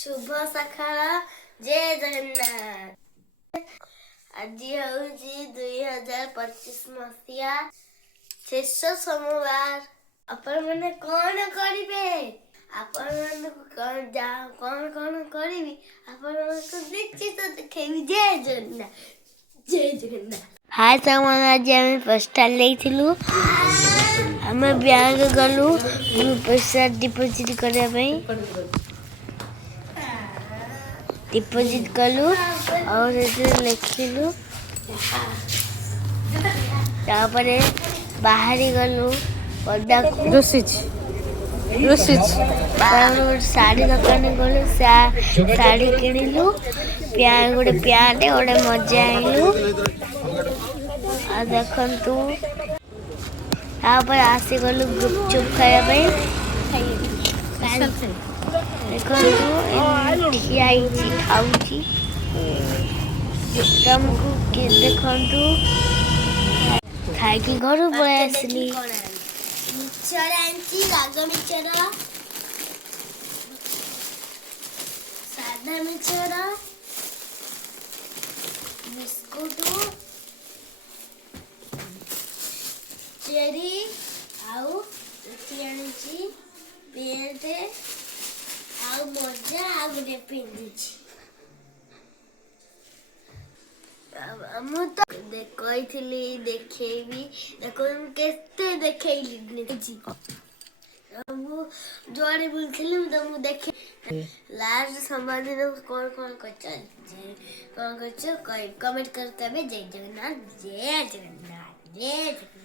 शुभ सकाळ जय जगन्नाथ। आज हूँ 2025 मसीहा शेष सोमवार। आपण मैंने कौन करेंगे आपण कौन कौन करी आपण निश्चित देखेबी। जय जगन्नाथ जय जगन्नाथ। हाय सामान आज आम फर्स्ट लेलु आम बैंक गलु पैसा डिपोजिट करने डिपोजिट कलु और लिखिलु तापर बाहरी गलु पदा शाढ़ी दुकान गलु शाढ़ी किणिलु गोटे प्यांट गोटे मजा आइलु देखु आसी गलु गुपचुप खाया देखु तुमको देखु खाई घर पलि आसली मिक्सर आनी राग मिक्सर साधा मिक्सर बिस्कुट चेरी आउ आनी पेंट आउ मजा आ गोटे पिंधि मु तो कही देखेबी देखो केते देखैली जुआड़े बुलथिली तो मु देखे लास्ट संवाद कौन कौन कर कमेंट करके जय जगन्नाथ जय जगन्नाथ जय जगन्नाथ।